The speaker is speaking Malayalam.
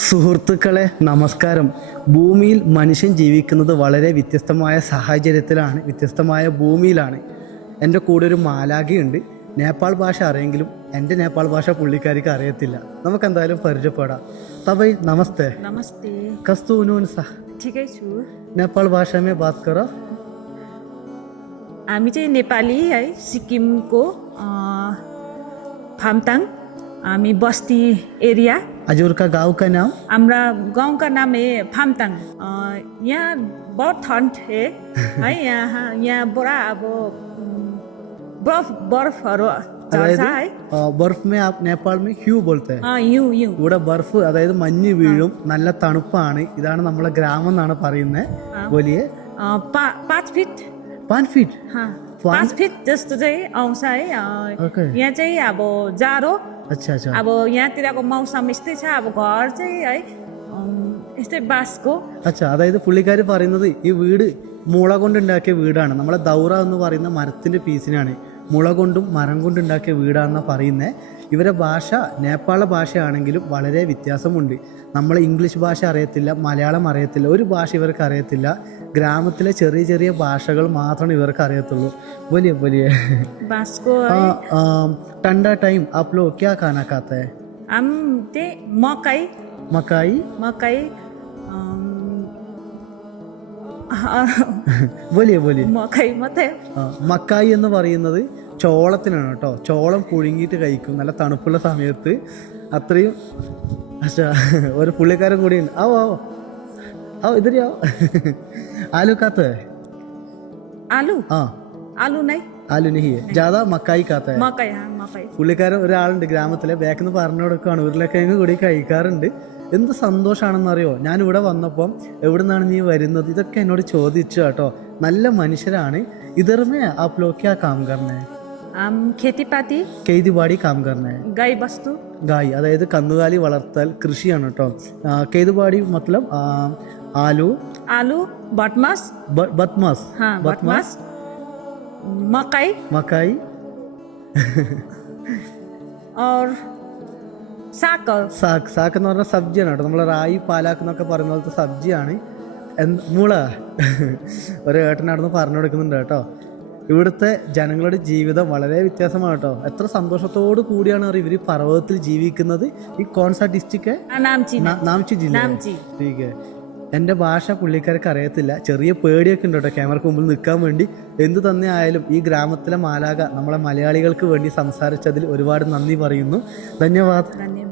സുഹൃത്തുക്കളെ നമസ്കാരം. ഭൂമിയിൽ മനുഷ്യൻ ജീവിക്കുന്നത് വളരെ വ്യത്യസ്തമായ സാഹചര്യത്തിലാണ്, വ്യത്യസ്തമായ ഭൂമിയിലാണ്. എൻ്റെ കൂടെ ഒരു മാലാഖയുണ്ട്. നേപ്പാൾ ഭാഷ അറിയെങ്കിലും എൻ്റെ നേപ്പാൾ ഭാഷ പുള്ളിക്കാരിക്ക് അറിയത്തില്ല. നമുക്കെന്തായാലും പരിചയപ്പെടാം. തബൈ നമസ്തേ. नमस्ते कस्तो हुनुहुन्छ? ठिकै छु नेपाल भाषा में बात कर. हामी चाहिँ नेपाली है सिक्किमको फामताङ हामी बस्ती एरिया हजुर का गाँव का नाम? हाम्रा गाउँका नाम है फामताङ यहाँ बहुत ठन्ड है है यहाँ बडा अब बर्फहरू झर्छ है ബർഫ് में आप नेपाल में ഹ്യൂ बोलते हैं. यु यु ഇവിടെ ബർഫ് അതായത് മഞ്ഞ് വീഴും, നല്ല തണുപ്പാണ്. ഇതാണ് നമ്മളെ ഗ്രാമം എന്നാണ് പറയുന്നത്. വലിയ 5 फिट 5 feet. 5 फिट जस्तो चाहिँ आउँछ है Okay. यहाँ चाहिँ अब जाडो अच्छा अच्छा. अब यहाँतिरको मौसम यस्तै छ अब घर चाहिँ है यस्तै बाँसको അച്ഛാ, അതായത് പുള്ളിക്കാർ പറയുന്നത് ഈ വീട് മുള കൊണ്ടുണ്ടാക്കിയ വീടാണ്. നമ്മളെ ദൗറ എന്ന് പറയുന്ന മരത്തിൻ്റെ പീസിനാണ്. മുള കൊണ്ടും മരം കൊണ്ടുണ്ടാക്കിയ വീടാണെന്നാണ് പറയുന്നത്. ഇവരെ ഭാഷ നേപ്പാള ഭാഷയാണെങ്കിലും വളരെ വ്യത്യാസമുണ്ട്. നമ്മൾ ഇംഗ്ലീഷ് ഭാഷ അറിയത്തില്ല, മലയാളം അറിയത്തില്ല, ഒരു ഭാഷ ഇവർക്ക് അറിയത്തില്ല. ഗ്രാമത്തിലെ ചെറിയ ചെറിയ ഭാഷകൾ മാത്രമേ ഇവർക്ക് അറിയത്തുള്ളൂ. വലിയ വലിയ बाँसको ठंडा टाइम आप लोग क्या खाना खाते हैं? हम त्यही मकै मकाई. मकै വലിയ വലിയ मकै मात्रै മക്കായി എന്ന് പറയുന്നത് ചോളത്തിനാണ് കേട്ടോ. ചോളം പുഴുങ്ങിയിട്ട് കഴിക്കും നല്ല തണുപ്പുള്ള സമയത്ത്. അത്രയും അച്ഛാ ഒരു പുള്ളിക്കാരൻ കൂടിയുണ്ട്. ആവോ ആവോ ആവോ ഇതിരിയാവോ ആലു കാത്ത आलु ആ आलु नै ആലു നെഹി ജാദാ മക്കായി കാത്ത. मकै मकै പുള്ളിക്കാരൻ ഒരാളുണ്ട് ഗ്രാമത്തിലെ ബാക്കിൽ നിന്ന് പറഞ്ഞു കൊടുക്കുകയാണ്, ഉരുളക്കിഴങ്ങ് കൂടി കഴിക്കാറുണ്ട്. എന്ത് സന്തോഷമാണെന്നറിയോ, ഞാൻ ഇവിടെ വന്നപ്പം എവിടെ നിന്നാണ് നീ വരുന്നത് ഇതൊക്കെ എന്നോട് ചോദിച്ചു കേട്ടോ. നല്ല മനുഷ്യരാണ്. ഇതർമേ ആപ് ലോഗ് ക്യാ കാം കർണേ? हम खेतीपाती കേതിവാടി കാം കർണേ. गाई बस्तु ഗായ് അതായത് കന്നുകാലി വളർത്തൽ കൃഷിയാണ് കേട്ടോ. കേതുപാടി മത്ലബ് ആലു आलु भटमास ബത്മാസ് भटमास मकै മക്കായി और सागहरू സാക്ക്. സാക്ക് എന്ന് പറഞ്ഞ സബ്ജിയാണ് കേട്ടോ. നമ്മൾ റായി പാലാക്ക് എന്നൊക്കെ പറയുന്ന പോലത്തെ സബ്ജിയാണ്. മുള ഒരു ഏട്ടനവിടുന്ന് പറഞ്ഞു കൊടുക്കുന്നുണ്ട് കേട്ടോ. ഇവിടുത്തെ ജനങ്ങളുടെ ജീവിതം വളരെ വ്യത്യാസമാണ് കേട്ടോ. എത്ര സന്തോഷത്തോട് കൂടിയാണ് ഇവർ പർവ്വതത്തിൽ ജീവിക്കുന്നത്. ഈ കോൺസാ ഡിസ്ട്രിക്ട് नाम्ची നാംചി ജില്ല. नाम्ची ठीक है. എൻ്റെ ഭാഷ പുള്ളിക്കാർക്ക് അറിയത്തില്ല. ചെറിയ പേടിയൊക്കെ ഉണ്ട് കേട്ടോ ക്യാമറക്ക് മുമ്പിൽ നിൽക്കാൻ വേണ്ടി. എന്തു തന്നെ ആയാലും ഈ ഗ്രാമത്തിലെ മാലാഖ നമ്മളെ മലയാളികൾക്ക് വേണ്ടി സംസാരിച്ചതിൽ ഒരുപാട് നന്ദി പറയുന്നു. ധന്യവാദ്. धन्यवाद